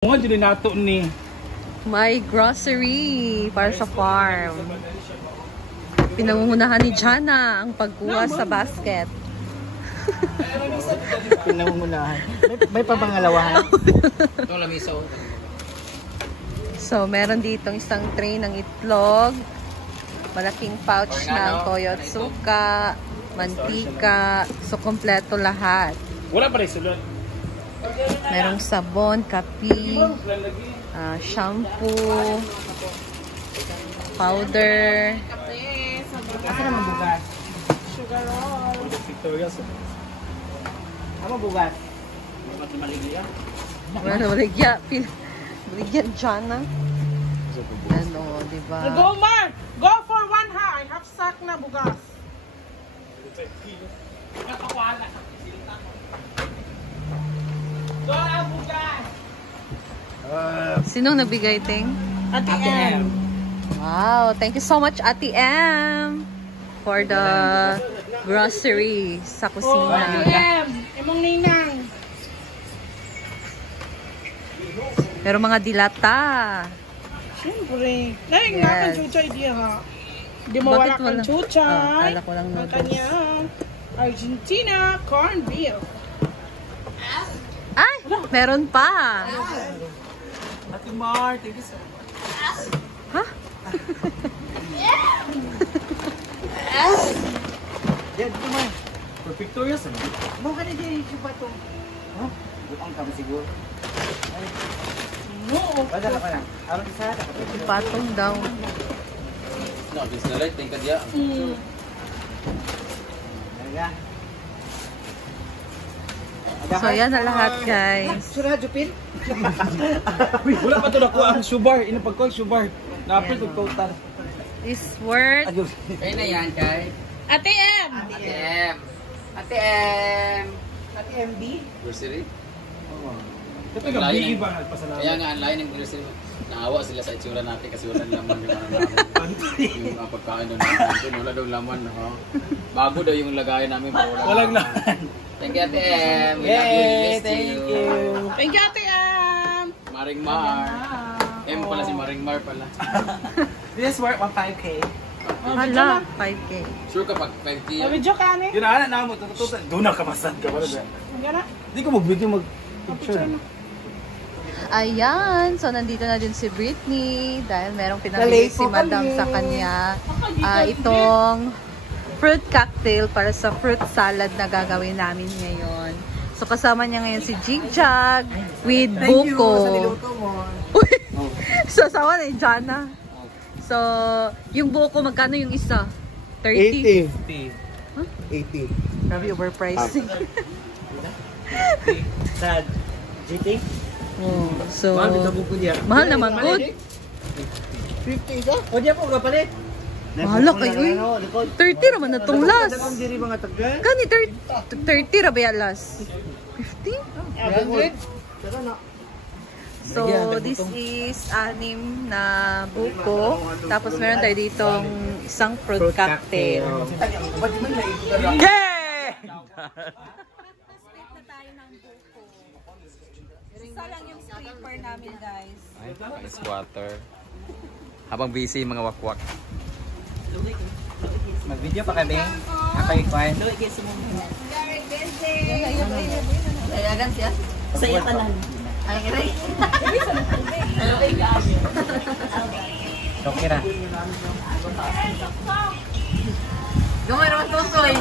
Mga dili nato ni may grocery para sa farm. Pinangungunahan ni Jana ang pagkuha sa basket. Pinangungunahan. May pabangalawahan. Ito lamiso. So, meron ditong isang tray ng itlog, malaking pouch ng toyo at suka, mantika, so kompleto lahat. Wala pa rin sulod. Merong sabon, kape, shampoo, powder. Asa naman bugas? Sugar roll. Victoria's. Ano bugas? Bueno, baligyan Jana. Ano, diba? Go, Mark! Go for one ha! I have sack na bugas. Go ang bugas! Sinong nagbigay, Ting? Ate M. Wow, thank you so much, Ate M, for the grocery sa Oh, kusina. Ate M. Imong ninang. Pero mga dilata. Siyempre. Nahin Yes. nga kang chuchay diya ha. Di mawala Bakit kang wala? chuchay. Kala ko lang Ang noodles. kanyang Argentina corned beef. Ay, meron pa. Ate Mar, thank you so much. Ha? Yan, Mar. For Victoria's. Mau ka na dyan yung bato. Ha? Bukang kami siguro. No. Padala ka lang. Aron isa ka. Patong daw. No, this na right. Tingka diya. Talaga. So, yan na lahat, guys. Sura, Jupil? Wala pa ito nakuha ang subar. Inapagkuha ang subar. Napil ito total. Is worth Kaya na yan, kay Ate M. Ate M. Ate M. Ate MB? Grocery? Ito yung bigi ba? Nagpasalamat. Kaya nga, ang lain ng grocery. Naawa sila sa itsura natin kasi wala laman yung ano namin. Yung pagkain doon namin. Wala daw laman. Ha? Bago daw yung lagayan namin. Walang laman. Thank you, Ate M. We love you. We miss Thank you. Thank you, Ate M. Maring Mar. M pala si Maring Mar pala. This work 1.5K. hala, 5K. Sure ka pag 5K yan? Video ka ni. Yun na, na mo. Tutututan. Doon na kamasad ka. Gana. Hindi ko mag-video mag-picture. Ayan, so nandito na din si Britney dahil merong pinamili si Madam sa kanya. Itong fruit cocktail para sa fruit salad na gagawin namin ngayon. So kasama niya ngayon si Jigjag with Thank you Buko. sa niluto mo. So sawa ni Jana. So, yung Buko magkano yung isa? 30? 80. Grabe overpriced. Sa GT? Oh, so, Mahal dito buko niya. mahal naman good. 50 ito? O diya po kapalit. Mahala kayo eh. 30 naman na itong last. Dagang diri mga taga. Kani 30 ra ba yan last? 50? 100? Saka na. So, this is 6 na buko. Tapos meron tayo ditong isang fruit cocktail. Yay! Split na tayo ng buko. Isa lang yung scraper namin, guys. Ice water. Habang busy yung mga wakwak. Mag-video pa kami. Kapag ikuan. Ayagan siya. Sa iyo tanan. Ay, iray. Okay ra. Gumay naman tusoy.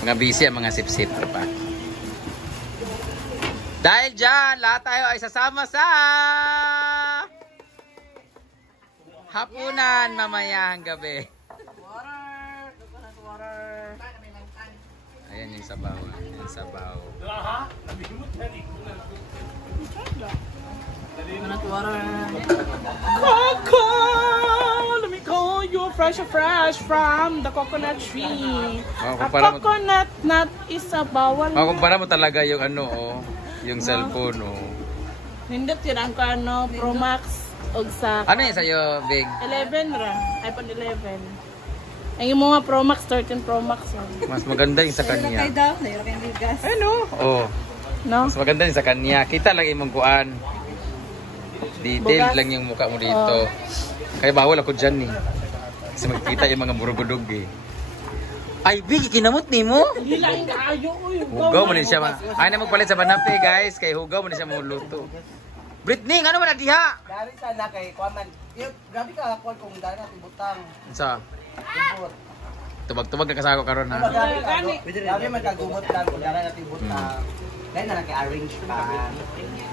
Mga busy ang mga sip-sip pa. Dahil dyan, lahat tayo ay sasama sa hapunan mamayang gabi. Ayan yung sabaw. Yung sabaw. Coco! Let me call you fresh from the coconut tree. Oh, A kumpara mo, coconut nut is a bawal. kumpara mo talaga yung ano, oh, yung cellphone, oh. Nindot yun ang kano, Pro Max og sa Ano yun sa'yo, Big? 11 ra, iPhone 11. Ang yung mga Pro Max, 13 Pro Max. Mas maganda yung sa kanya. daw, nahirap yung bigas. Ano? Oh. No? Mas maganda din sa kanya. Kita lang imong kuan. Detailed lang yung mukha mo dito. Kaya bawal ako dyan eh. Kasi magkita yung mga burugudog eh. Ay, Big, kinamot ni mo? Hilahin ka ayo. Hugaw mo din siya. Ay na magpalit sa banape guys. Kaya hugaw mo din siya muluto. Britney, ano man na diha? Dari sana kay Kwaman. Grabe ka ako kung dahil natin butang. Sa? Tubot. Tubag-tubag ka kasako karon ha. Grabe man kagumot lang kung dahil natin butang. Dahil na lang kay arrange pa.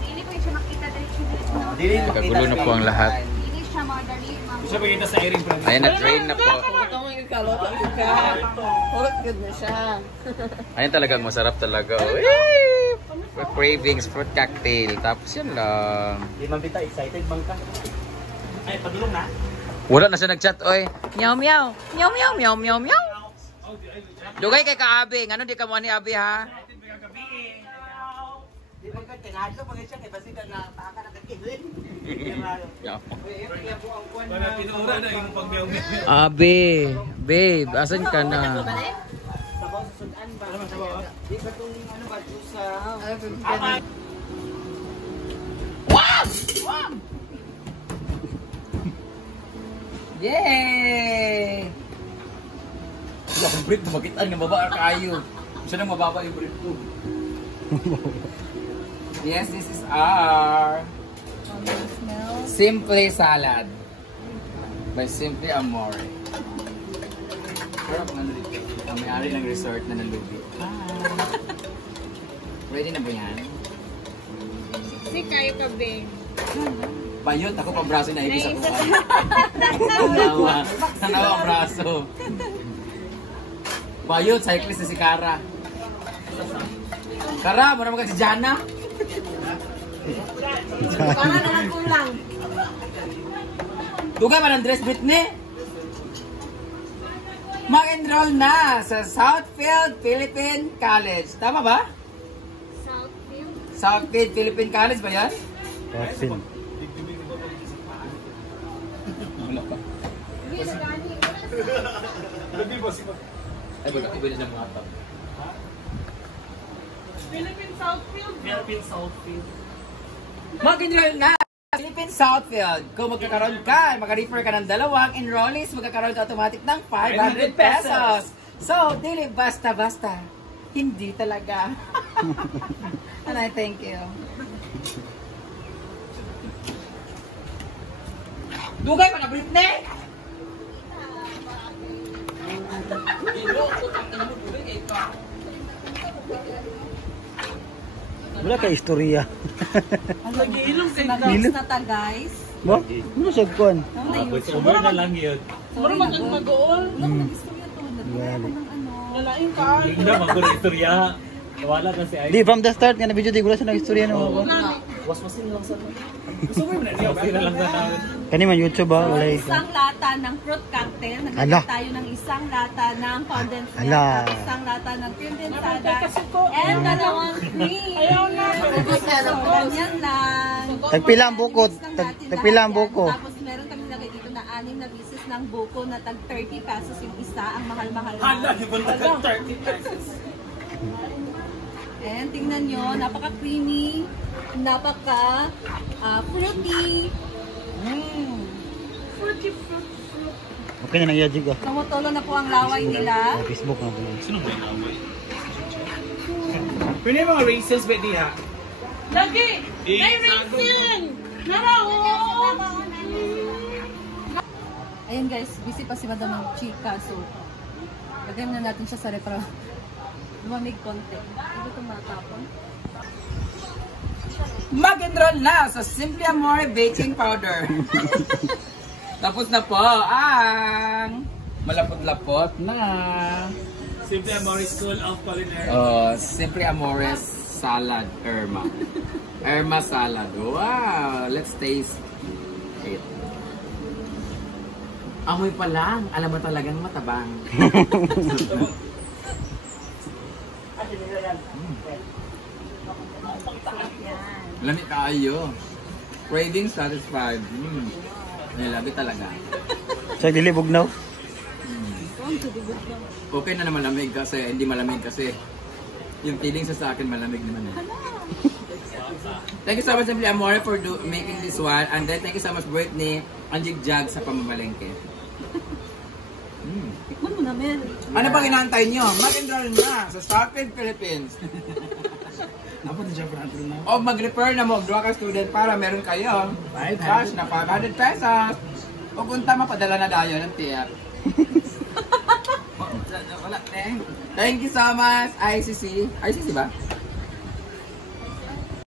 Hindi ko siya makita dahil siya Nakagulo na po ang lahat. hindi siya madali. Siya pakita sa Erin Pro. Ayan, na-train na po. Ayan talagang masarap talaga. Whee! Cravings, fruit cocktail. Tapos yun lang. Di man bita excited bang ka? Ay, padulong na. Wala na siya nag-chat, oy. Meow meow. Meow meow meow meow meow. Dugay kay Kaabe. Ngano di ka mo ni Abi ha? Di man ka tinadlo pag siya kay basigan na taka na kakilin. Para pinura na yung pagmew-mew. Abi, babe, asan ka na? Sabaw sa sudan ba? Di ba tong ano ba jusa? Yay! Wala akong break na makitaan ng baba kayo. Siya nang mababa yung break ko. Yes, this is our Simple Salad by Simply Amore. Pero kung ano dito, ang may-ari ng resort na nalubi. Ready na ba yan? Si kayo ka, babe. Bayot, ako pa braso na ibig sa kuha. Tanawa. Tanawa ang braso. Bayot, cyclist na si Kara. Kara, mo naman ka si Jana. Para na kulang. Tugay man ang dress, Britney. Mag-enroll na sa Southfield Philippine College. Tama ba? Southfield. Southfield Philippine College ba yan? Wala pa. Ay, wala. Iba na mga atap. Philippine Southfield. Philippine Southfield. Mag-enroll na! Philippine Southfield. Kung magkakaroon ka, maka-refer ka ng dalawang enrollees, magkakaroon ka automatic ng 500 pesos. So, dili basta-basta. Hindi talaga. And I thank you. Dugay pa na, Britney! Wala ka istorya. Nag-iilong kay Nag-box na ta, guys. Ba? Ano sa kuan? Over na lang yun. Mura mag-mag-ool. Lalaing ka. Hindi na, magkuna istorya. Wala kasi ay. Di from the start nga na video di gula sa nag-istorya no. Waswasin lang sa gusto mo na niya. Okay na lang na namin. Kani man YouTube ba wala. Isang lata ng fruit cocktail. Ala. Nagkakaroon tayo ng isang lata ng condensed milk. Ala. At isang lata ng condensada. And dalawang cream. Ayaw na. Ganyan lang. Tagpila ang buko. Tagpila ang buko. Tapos meron kami lagay dito na 6 na pieces ng buko na tag 30 pesos yung isa. Ang mahal-mahal na. Hala, ibang tagal 30 pesos. And tingnan nyo, napaka-creamy, napaka-fruity. Fruity fruit. Okay na nagyajig ah. Tumutulo na po ang laway nila. Facebook na po. Sino ba yung away? Pwede yung mga races ba diha? Lagi! May racing! Naraw! Ayan guys, busy pa si Madam ng Chika. So, lagay na natin siya sa repro. Lumamig konti. Hindi ito matapon. Mag-enroll na sa Simply Amore Baking Powder. Tapos na po ang malapot-lapot na Simply Amore School of Culinary. Simply Amore Salad Irma. Irma Salad. Wow! Let's taste it. Amoy pa lang. Alam mo talagang matabang. Lamig kayo. Craving satisfied. Nilabi talaga. Sa dilibog na. Okay na naman malamig kasi, hindi malamig kasi. Yung feeling sa akin malamig naman. Thank you so much, Simply Amore, for making this one. And then, thank you so much, Brittany, ang jigjag sa pamamalengke. Tikman mo namin. Ano bang inaantay nyo? Mag-enroll na sa Starfield Philippines. Apa na siya para na? O mag-refer na mo, ka student para meron kayo cash na 500 pesos. O punta mapadala na dayo ng tiyak. Wala, Thank you so much, ICC. ICC ba?